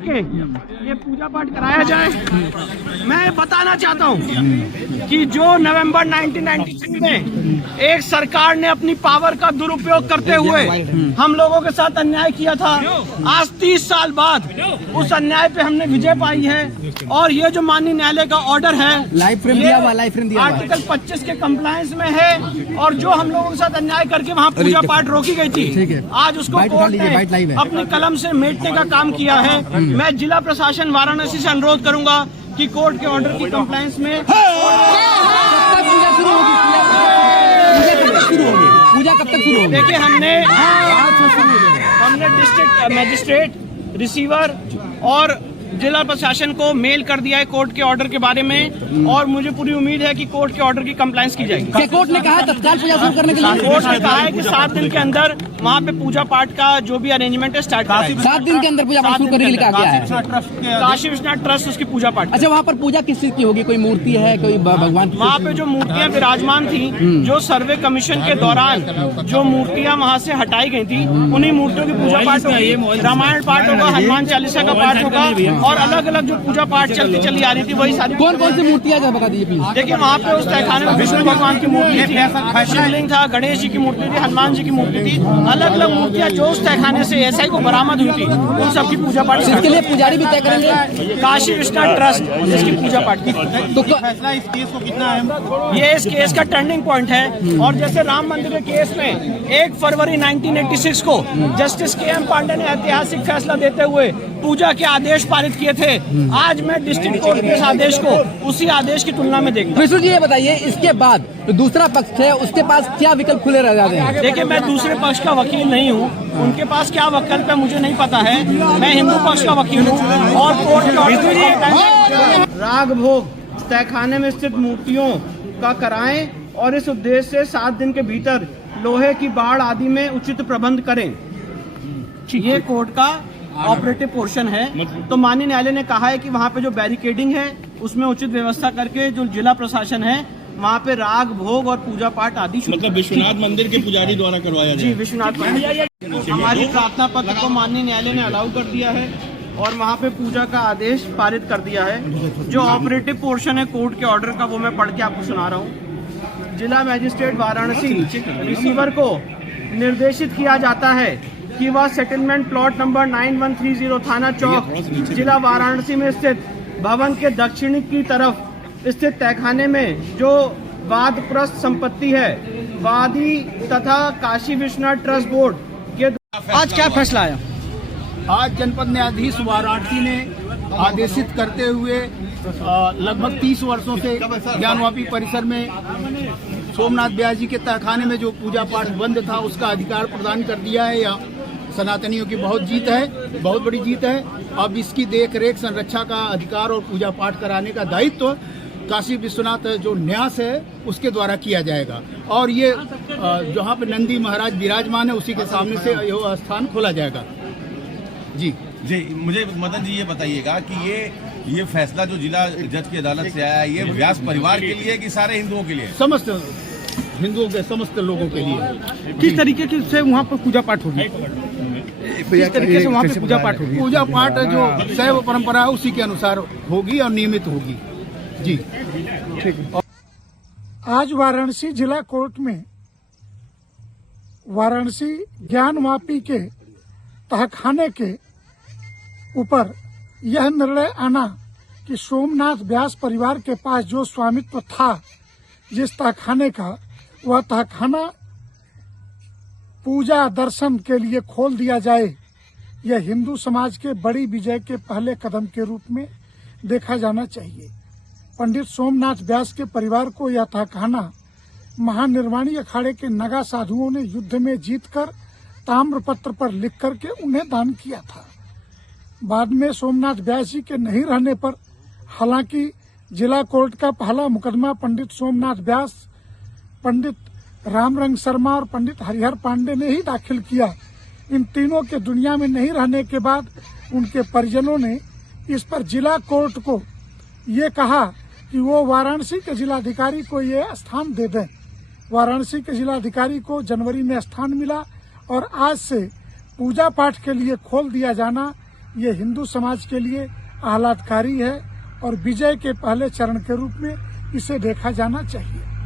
के ये पूजा पाठ कराया जाए। मैं बताना चाहता हूँ कि जो नवंबर 1993 में एक सरकार ने अपनी पावर का दुरुपयोग करते हुए हम लोगों के साथ अन्याय किया था, आज 30 साल बाद उस अन्याय पे हमने विजय पाई है। और ये जो माननीय न्यायालय का ऑर्डर है आर्टिकल 25 के कंप्लायंस में है, और जो हम लोगों के साथ अन्याय करके वहाँ पूजा पाठ रोकी गई थी, आज उसको कोर्ट ने अपनी कलम से मेटने का काम किया है। मैं जिला प्रशासन वाराणसी से अनुरोध करूंगा कि कोर्ट के ऑर्डर की कंप्लायंस में पूजा कब तक शुरू होगी? देखिए, हमने डिस्ट्रिक्ट मजिस्ट्रेट, रिसीवर और जिला प्रशासन को मेल कर दिया है कोर्ट के ऑर्डर के बारे में, और मुझे पूरी उम्मीद है कि कोर्ट के ऑर्डर की कंप्लायंस की जाएगी। कोर्ट ने कहा तत्काल पूजा शुरू करने के लिए? कोर्ट ने कहा है कि 7 दिन के अंदर वहाँ पे पूजा पाठ का जो भी अरेंजमेंट है स्टार्ट कराएगा। 7 दिन के अंदर पूजा पाठ शुरू करने के लिए कहा गया है। काशी विश्वनाथ ट्रस्ट उसकी पूजा पाठ। अच्छा, वहाँ पर पूजा किस चीज की होगी? कोई मूर्ति है, कोई भगवान? वहाँ पे जो मूर्तियाँ विराजमान थी, जो सर्वे कमीशन के दौरान जो मूर्तियाँ वहाँ से हटाई गई थी, उन्हीं मूर्तियों की पूजा पाठ होगी। रामायण पाठ होगा, हनुमान चालीसा का पाठ होगा, और अलग अलग जो पूजा पाठ चली आ रही थी वही सारी। कौन कौन सी मूर्तियाँ बता दीजिए प्लीज। देखिए, वहाँ पे उस तहखाने में विष्णु भगवान की मूर्ति थी, शिवलिंग था, गणेश जी की मूर्ति थी, हनुमान जी की मूर्ति थी, अलग अलग मूर्तियाँ जो उस तहखाने से एसआई को बरामद हुई थी, उन सबकी पूजा पाठ। इसके लिए पुजारी भी तय करेंगे? काशी विश्वनाथ ट्रस्ट जिसकी पूजा पाठ की। तो फैसला इस केस को कितना अहम? ये इस केस का टर्निंग पॉइंट है। और जैसे राम मंदिर के केस में 1 फरवरी 1986 को जस्टिस के.एम. पांडे ने ऐतिहासिक फैसला देते हुए पूजा के आदेश पारित किए थे, आज मैं डिस्ट्रिक्ट कोर्ट के इस आदेश को उसी आदेश की तुलना में देखता हूं। विष्णु जी, ये बताइए, इसके बाद जो दूसरा पक्ष है उसके पास क्या विकल्प खुले रह जाते हैं? देखिए, मैं दूसरे पक्ष का वकील नहीं हूँ, उनके पास क्या विकल्प है मुझे नहीं पता है। मैं हिंदू पक्ष का वकील हूँ और कोर्ट राग भोग तहखाने में स्थित मूर्तियों का कराएं, और इस उद्देश्य से 7 दिन के भीतर लोहे की बाड़ आदि में उचित प्रबंध करें। ये कोर्ट का ऑपरेटिव पोर्शन है। तो माननीय न्यायालय ने कहा है कि वहाँ पे जो बैरिकेडिंग है उसमें उचित व्यवस्था करके जो जिला प्रशासन है वहाँ पे राग भोग और पूजा पाठ आदि मतलब विश्वनाथ मंदिर के पुजारी द्वारा करवाया जी, विश्वनाथ मंदिर। हमारी प्रार्थना पत्र को माननीय न्यायालय ने अलाउ कर दिया है और वहाँ पे पूजा का आदेश पारित कर दिया है। जो ऑपरेटिव पोर्शन है कोर्ट के ऑर्डर का वो मैं पढ़ के आपको सुना रहा हूँ। जिला मजिस्ट्रेट वाराणसी रिसीवर को निर्देशित किया जाता है कि वह सेटलमेंट प्लॉट नंबर 9130 थाना चौक जिला वाराणसी में स्थित भवन के दक्षिणी की तरफ स्थित तहखाने में जो वादप्रस्त संपत्ति है, वादी तथा काशी विश्वनाथ ट्रस्ट बोर्ड के। आज क्या फैसला आया? आज जनपद न्यायाधीश वाराणसी ने आदेशित करते हुए लगभग 30 वर्षों से ज्ञानवापी परिसर में सोमनाथ ब्यास जी के तहखाने में जो पूजा पाठ बंद था उसका अधिकार प्रदान कर दिया है। यह सनातनियों की बहुत जीत है, बहुत बड़ी जीत है। अब इसकी देख रेख, संरक्षा का अधिकार और पूजा पाठ कराने का दायित्व काशी विश्वनाथ जो न्यास है उसके द्वारा किया जाएगा। और ये जहाँ पे नंदी महाराज विराजमान है उसी के सामने से यह स्थान खोला जाएगा। जी जी, मुझे मदन जी ये बताइएगा कि ये फैसला जो जिला जज की अदालत से आया है, ये व्यास परिवार के लिए कि सारे हिंदुओं के लिए? समस्त हिंदुओं के, समस्त लोगों के लिए। किस तरीके से वहाँ पर पूजा पाठ होगी? किस तरीके से वहाँ पे पूजा पाठ होगी? पूजा पाठ जो शैव परंपरा है उसी के अनुसार होगी और नियमित होगी। जी ठीक है। आज वाराणसी जिला कोर्ट में वाराणसी ज्ञानवापी के तहखाने के ऊपर यह निर्णय आना कि सोमनाथ व्यास परिवार के पास जो स्वामित्व था जिस तहखाने का, वह तहखाना पूजा दर्शन के लिए खोल दिया जाए, यह हिंदू समाज के बड़ी विजय के पहले कदम के रूप में देखा जाना चाहिए। पंडित सोमनाथ व्यास के परिवार को यह तहखाना महानिर्वाणी अखाड़े के नगा साधुओं ने युद्ध में जीतकर ताम्रपत्र पर लिख करके उन्हें दान किया था। बाद में सोमनाथ व्यास जी के नहीं रहने पर, हालांकि जिला कोर्ट का पहला मुकदमा पंडित सोमनाथ व्यास, पंडित रामरंग शर्मा और पंडित हरिहर पांडे ने ही दाखिल किया। इन तीनों के दुनिया में नहीं रहने के बाद उनके परिजनों ने इस पर जिला कोर्ट को ये कहा कि वो वाराणसी के जिलाधिकारी को ये स्थान दे दें। वाराणसी के जिलाधिकारी को जनवरी में स्थान मिला और आज से पूजा पाठ के लिए खोल दिया जाना ये हिंदू समाज के लिए आह्लादकारी है और विजय के पहले चरण के रूप में इसे देखा जाना चाहिए।